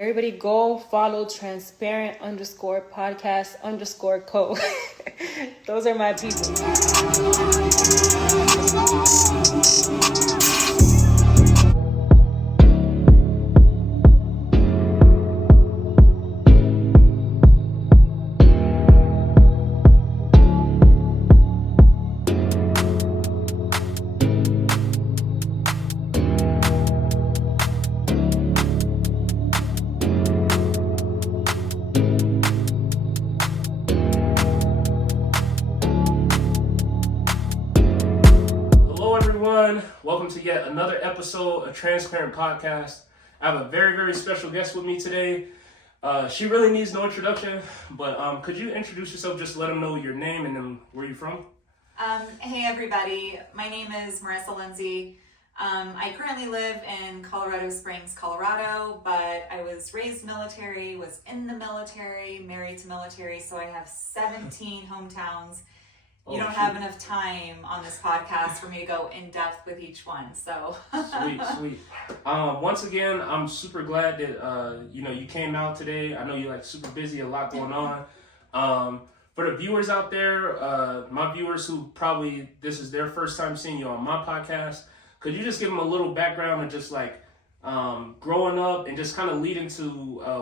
Everybody go follow transparent underscore podcast underscore co. Those are my people. Welcome to yet another episode of Transparent Podcast. I have a very, very special guest with me today. She really needs no introduction, but could you introduce yourself, just let them know your name and then where you're from? Hey everybody, my name is Marisa Lindsay. I currently live in Colorado Springs, Colorado, but I was raised military, was in the military, married to military, so I have 17 hometowns. You don't have enough time on this podcast for me to go in depth with each one, so. Sweet. Once again, I'm super glad that, you came out today. I know you're like super busy, a lot going on. For the viewers out there, my viewers who probably, this is their first time seeing you on my podcast, could you just give them a little background of just like growing up and just kind of lead into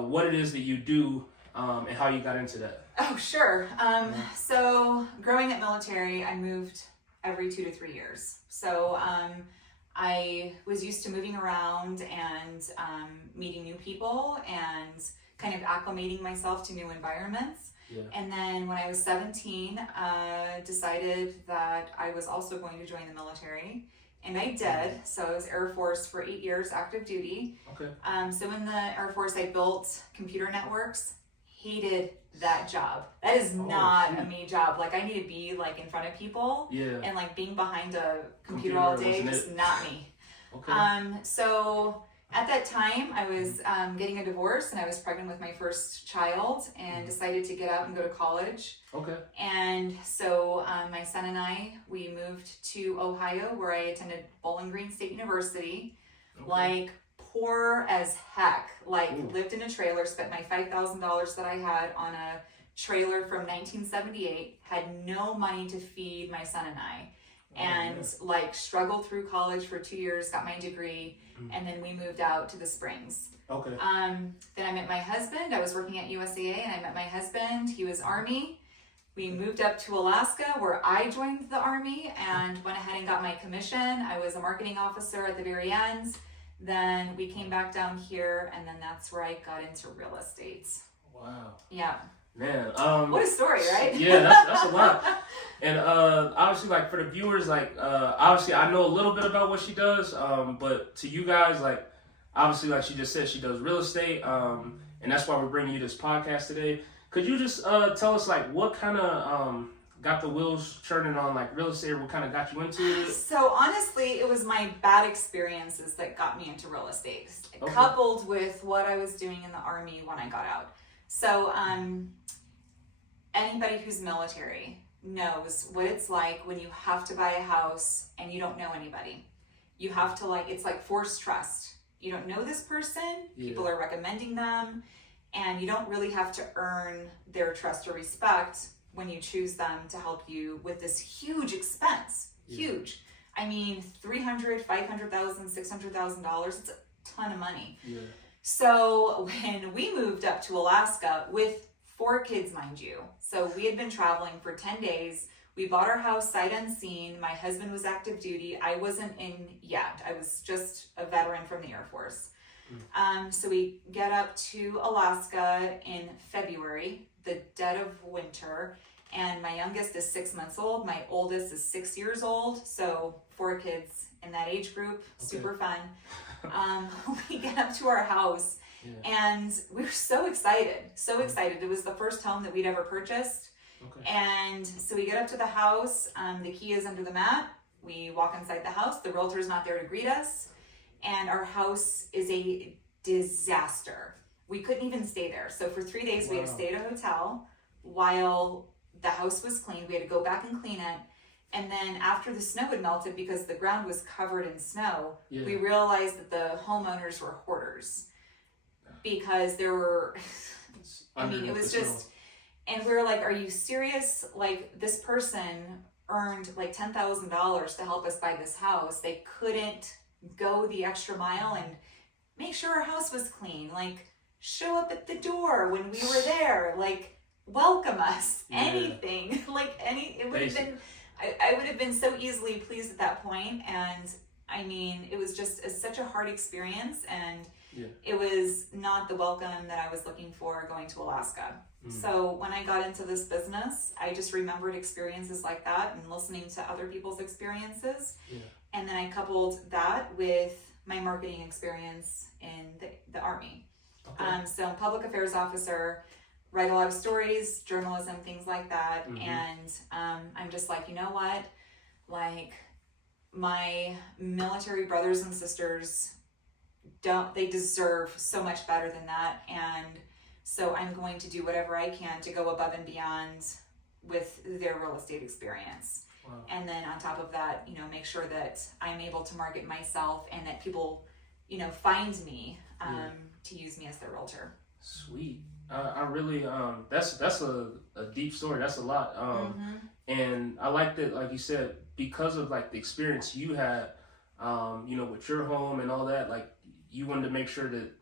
what it is that you do and how you got into that? Oh, sure. So growing up military, I moved every 2 to 3 years. So I was used to moving around and meeting new people and kind of acclimating myself to new environments. Yeah. And then when I was 17, decided that I was also going to join the military. And I did. So I was Air Force for 8 years, active duty. Okay. So in the Air Force, I built computer networks. Hated that job. That is not a me job. Like I need to be like in front of people. Yeah. And like being behind a computer all day, just not me. Okay. So at that time I was getting a divorce and I was pregnant with my first child and decided to get out and go to college. Okay. And so my son and I, we moved to Ohio where I attended Bowling Green State University. Okay. Like poor as heck, like Ooh. Lived in a trailer, spent my $5,000 that I had on a trailer from 1978, had no money to feed my son and I, and like struggled through college for 2 years, got my degree, and then we moved out to the Springs. Okay. Then I met my husband. I was working at USAA and I met my husband. He was Army. We moved up to Alaska where I joined the Army and went ahead and got my commission. I was a marketing officer at the very end. Then we came back down here, and then that's where I got into real estate. Wow. Yeah. Man. What a story, right? Yeah, that's a lot. And obviously, like for the viewers, like obviously I know a little bit about what she does, but to you guys, like obviously, like she just said, she does real estate, and that's why we're bringing you this podcast today. Could you just tell us like what kind of got the wheels churning on like real estate, or what kind of got you into it? So honestly, it was my bad experiences that got me into real estate, Okay. coupled with what I was doing in the Army when I got out. So anybody who's military knows what it's like when you have to buy a house and you don't know anybody. You have to it's like forced trust. You don't know this person, people are recommending them, and you don't really have to earn their trust or respect when you choose them to help you with this huge expense. Huge. I mean, $300,000, $500,000, $600,000, it's a ton of money. Yeah. So when we moved up to Alaska with 4 kids, mind you, so we had been traveling for 10 days. We bought our house sight unseen. My husband was active duty. I wasn't in yet. I was just a veteran from the Air Force. So we get up to Alaska in February, the dead of winter, and my youngest is 6 months old. My oldest is 6 years old. So 4 kids in that age group, super fun. We get up to our house and we were so excited. It was the first home that we'd ever purchased. Okay. And so we get up to the house, the key is under the mat. We walk inside the house, the realtor's not there to greet us. And our house is a disaster. We couldn't even stay there. So for 3 days, we had to stay at a hotel while the house was cleaned. We had to go back and clean it. And then after the snow had melted, because the ground was covered in snow, we realized that the homeowners were hoarders. because there were, It's I mean, it underneath was the just, snow. and we were like, are you serious? Like, this person earned like $10,000 to help us buy this house. They couldn't go the extra mile and make sure our house was clean. Like, show up at the door when we were there. Like, welcome us. Yeah. Anything. Like, it would have been, I would have been so easily pleased at that point. And I mean, it was just such a hard experience, and it was not the welcome that I was looking for going to Alaska. So when I got into this business, I just remembered experiences like that and listening to other people's experiences. And then I coupled that with my marketing experience in the Army. So I'm public affairs officer, write a lot of stories, journalism, things like that. And I'm just like, you know what? Like, my military brothers and sisters they deserve so much better than that. And so I'm going to do whatever I can to go above and beyond with their real estate experience. And then on top of that, you know, make sure that I'm able to market myself and that people, you know, find me to use me as their realtor. Sweet. I really that's a deep story. That's a lot. And I like that, like you said, because of like the experience you had, you know, with your home and all that, like you wanted to make sure that,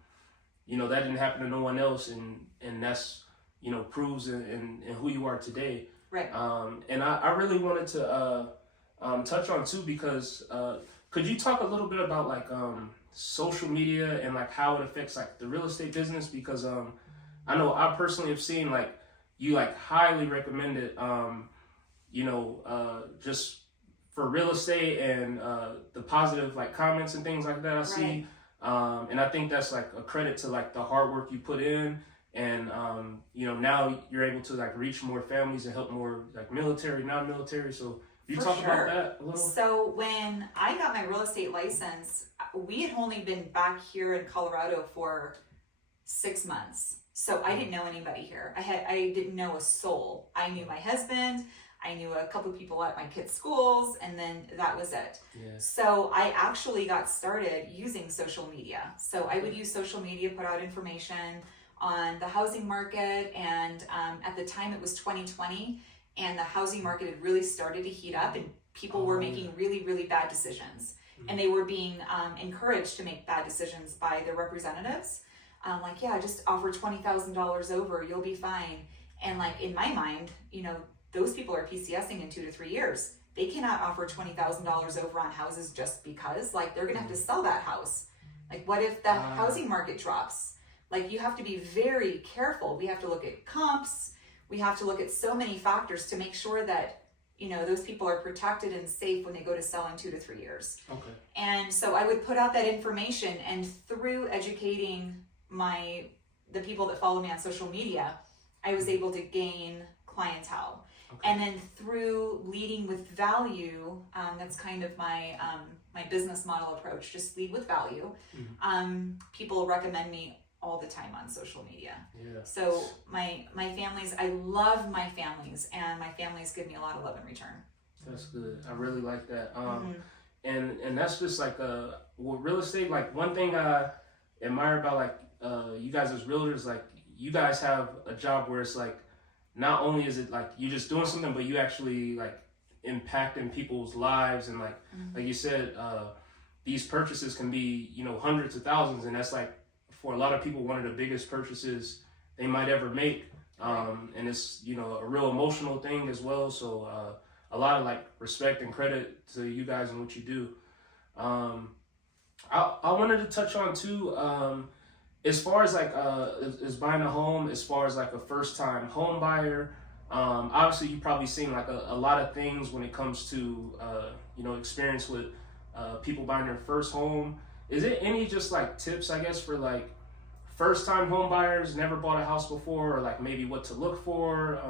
you know, that didn't happen to no one else, and that's, you know, proves in who you are today. Right. And I really wanted to touch on too, because could you talk a little bit about like social media and like how it affects like the real estate business? Because I know I personally have seen like you like highly recommend it, you know, just for real estate and the positive like comments and things like that I see. And I think that's like a credit to like the hard work you put in, and you know, now you're able to like reach more families and help more like military, non-military. So you talk about that a little? So when I got my real estate license, we had only been back here in Colorado for 6 months. So I didn't know anybody here. I didn't know a soul. I knew my husband, I knew a couple of people at my kids' schools, and then that was it. So I actually got started using social media. So I would use social media, put out information on the housing market, and at the time it was 2020, and the housing market had really started to heat up, and people were making really, really bad decisions. And they were being encouraged to make bad decisions by their representatives. Like, yeah, just offer $20,000 over, you'll be fine. And like, in my mind, you know, those people are PCSing in 2 to 3 years. They cannot offer $20,000 over on houses just because, like, they're gonna have to sell that house. Like, what if the housing market drops? Like, you have to be very careful. We have to look at comps. We have to look at so many factors to make sure that, you know, those people are protected and safe when they go to sell in 2 to 3 years. And so I would put out that information, and through educating the people that follow me on social media, I was able to gain clientele. And then through leading with value, that's kind of my business model approach, just lead with value. People recommend me all the time on social media. So my families, I love my families, and my families give me a lot of love in return. That's good. I really like that. And that's just like well, real estate, like one thing I admire about like you guys as realtors, like you guys have a job where it's like, not only is it like you just doing something, but you actually like impacting people's lives. And like like you said, these purchases can be, you know, hundreds of thousands, and that's like for a lot of people one of the biggest purchases they might ever make. And it's, you know, a real emotional thing as well. So a lot of like respect and credit to you guys and what you do. I wanted to touch on too, as far as like is buying a home, as far as like a first time home buyer, obviously you've probably seen like a lot of things when it comes to you know, experience with people buying their first home. Is there any just like tips, I guess, for like first time home buyers, never bought a house before, or like maybe what to look for,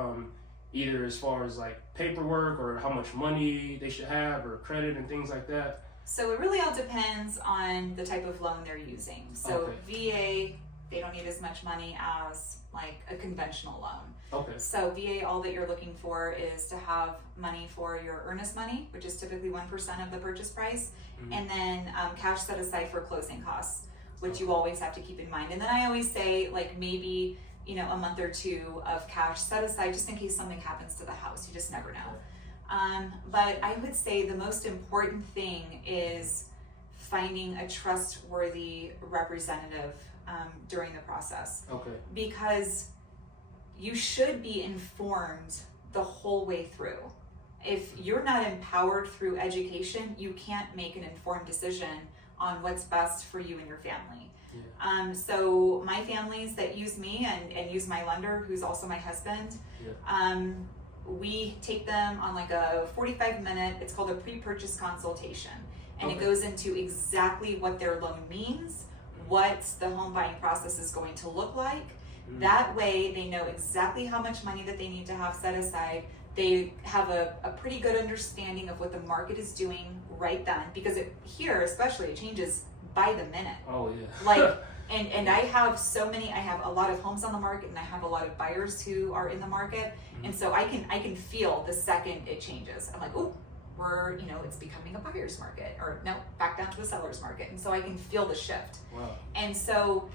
either as far as like paperwork or how much money they should have or credit and things like that? So it really all depends on the type of loan they're using. So VA, they don't need as much money as like a conventional loan. So VA, all that you're looking for is to have money for your earnest money, which is typically 1% of the purchase price, and then cash set aside for closing costs. which you always have to keep in mind. And then I always say, like, maybe, you know, a month or two of cash set aside just in case something happens to the house. You just never know. But I would say the most important thing is finding a trustworthy representative during the process. Okay. Because you should be informed the whole way through. If you're not empowered through education, you can't make an informed decision on what's best for you and your family. Yeah. So my families that use me and use my lender, who's also my husband, we take them on like a 45-minute, it's called a pre-purchase consultation. And it goes into exactly what their loan means, what the home buying process is going to look like. That way they know exactly how much money that they need to have set aside. They have a pretty good understanding of what the market is doing right then, because here especially it changes by the minute. Oh yeah. Like, and I have a lot of homes on the market, and I have a lot of buyers who are in the market, and so I can feel the second it changes. I'm like, oh, it's becoming a buyer's market, or no, back down to a seller's market, and so I can feel the shift. Wow. And so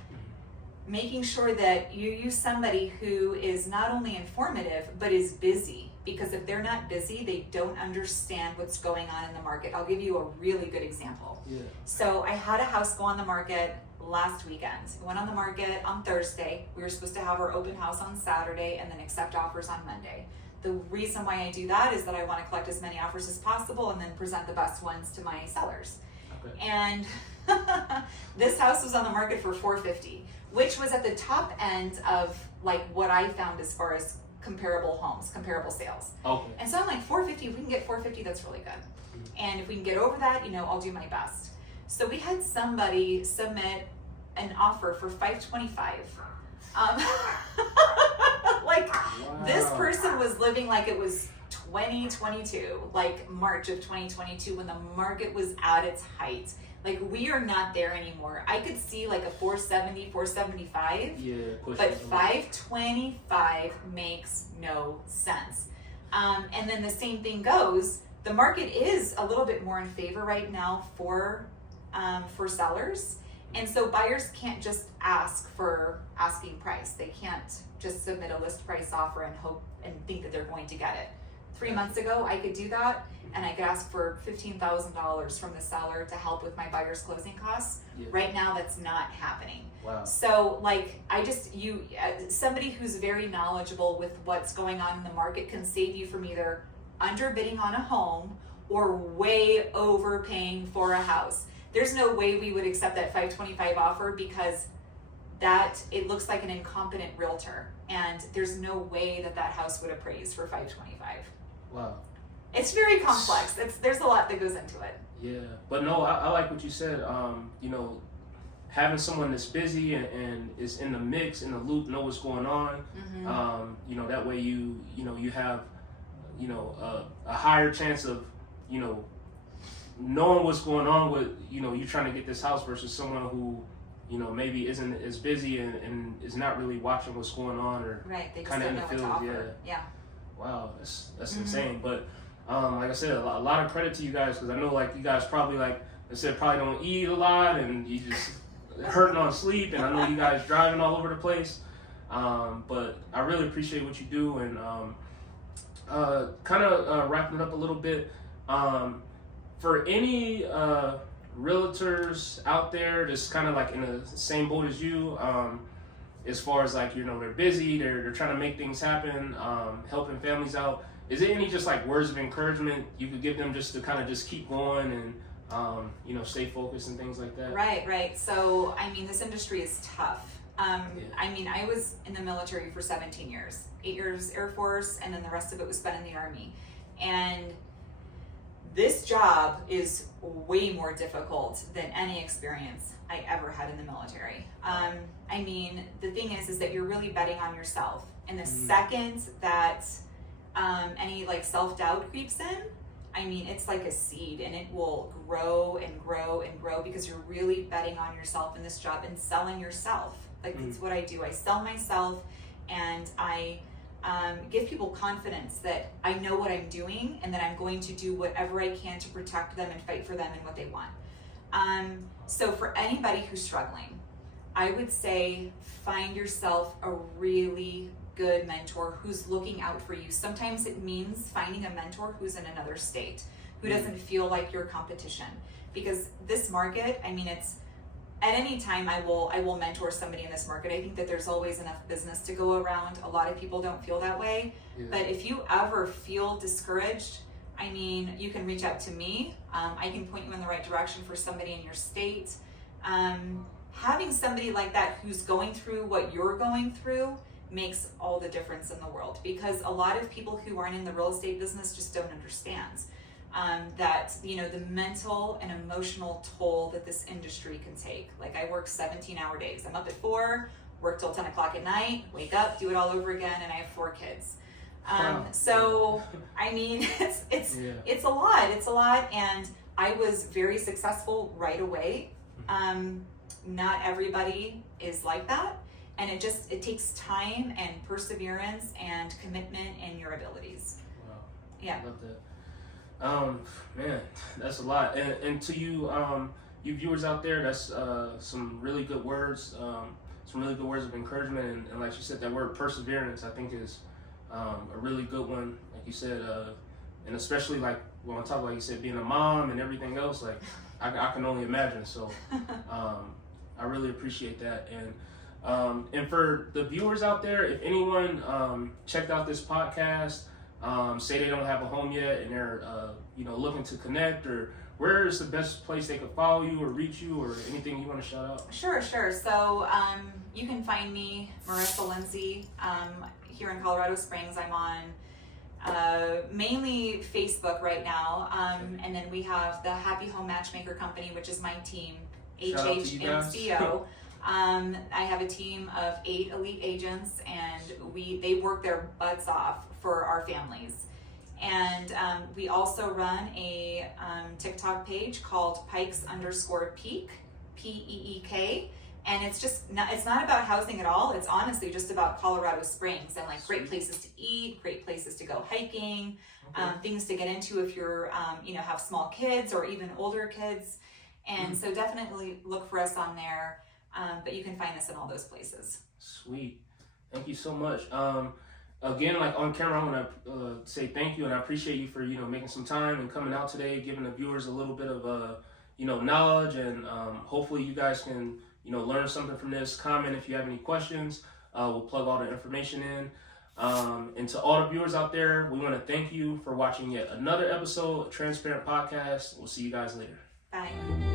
making sure that you use somebody who is not only informative but is busy, because if they're not busy, they don't understand what's going on in the market. I'll give you a really good example. Yeah. So I had a house go on the market last weekend. It went on the market on Thursday. We were supposed to have our open house on Saturday and then accept offers on Monday. The reason why I do that is that I want to collect as many offers as possible and then present the best ones to my sellers. Okay. And this house was on the market for $450, which was at the top end of like what I found as far as comparable homes, comparable sales. Okay. And so I'm like, $450, if we can get $450, that's really good. And if we can get over that, I'll do my best. So we had somebody submit an offer for $525. Like, wow. This person was living like it was 2022, like March of 2022, when the market was at its height. Like, we are not there anymore. I could see like a 470, 475, but 525 makes no sense. And then the same thing goes, the market is a little bit more in favor right now for sellers. And so buyers can't just ask for asking price. They can't just submit a list price offer and hope and think that they're going to get it. 3 months ago, I could do that, and I could ask for $15,000 from the seller to help with my buyer's closing costs. Yeah. Right now, that's not happening. Wow. So, like, somebody who's very knowledgeable with what's going on in the market can save you from either underbidding on a home or way overpaying for a house. There's no way we would accept that $525 offer, because it looks like an incompetent realtor, and there's no way that house would appraise for $525. Wow. It's very complex. There's a lot that goes into it. Yeah, but no, I like what you said. Having someone that's busy and is in the mix, in the loop, know what's going on. Mm-hmm. That way you have a higher chance of knowing what's going on with you trying to get this house versus someone who maybe isn't as busy and is not really watching what's going on, or kind of in the field. Yeah. Wow, that's mm-hmm. insane. But like I said, a lot of credit to you guys, because I know like you guys probably, like I said, probably don't eat a lot, and you just hurting on sleep, and I know you guys driving all over the place. But I really appreciate what you do, and kind of wrapping it up a little bit. For any realtors out there that's kind of like in the same boat as you, as far as like, they're busy, they're trying to make things happen, helping families out, is there any just like words of encouragement you could give them just to kind of just keep going and stay focused and things like that? Right. So, this industry is tough. I was in the military for 17 years, 8 years Air Force, and then the rest of it was spent in the Army. And this job is way more difficult than any experience I ever had in the military. The thing is that you're really betting on yourself. And the second that any like self-doubt creeps in, it's like a seed, and it will grow and grow and grow, because you're really betting on yourself in this job and selling yourself. That's what I do. I sell myself, and I give people confidence that I know what I'm doing, and that I'm going to do whatever I can to protect them and fight for them and what they want. So for anybody who's struggling, I would say find yourself a really good mentor who's looking out for you. Sometimes it means finding a mentor who's in another state, who doesn't feel like your competition. Because this market, I mean, it's at any time I will mentor somebody in this market. I think that there's always enough business to go around. A lot of people don't feel that way. Yeah. But if you ever feel discouraged, I mean, you can reach out to me. I can point you in the right direction for somebody in your state. Having somebody like that who's going through what you're going through makes all the difference in the world, because a lot of people who aren't in the real estate business just don't understand that, you know, the mental and emotional toll that this industry can take. Like, I work 17-hour days. I'm up at 4, work till 10 o'clock at night, wake up, do it all over again, and I have 4 kids. So I mean, it's a lot, and I was very successful right away. Not everybody is like that, and it takes time and perseverance and commitment in your abilities. Wow. Yeah. I love that. Man, that's a lot. And to you, you viewers out there, that's some really good words, some really good words of encouragement, and like you said, that word perseverance, I think is a really good one. Like you said, and especially like when on top of, like you said, being a mom and everything else, like I can only imagine. So I really appreciate that. And for the viewers out there, if anyone checked out this podcast, say they don't have a home yet and they're looking to connect, or where is the best place they could follow you or reach you, or anything you want to shout out? Sure. So you can find me, Marisa Lindsay, here in Colorado Springs. I'm on mainly Facebook right now, and then we have the Happy Home Matchmaker Company, which is my team, HHMCO. I have a team of 8 elite agents, and they work their butts off for our families. And we also run a TikTok page called Pikes_Peak, Peek, and it's not about housing at all. It's honestly just about Colorado Springs and like great places to eat, great places to go hiking, things to get into if you're have small kids or even older kids. And so definitely look for us on there. But you can find us in all those places. Sweet. Thank you so much. Again, like on camera, I want to say thank you, and I appreciate you for making some time and coming out today, giving the viewers a little bit of knowledge, and hopefully you guys can learn something from this. Comment if you have any questions. We'll plug all the information in. And to all the viewers out there, we want to thank you for watching yet another episode of Transparent Podcast. We'll see you guys later. Bye.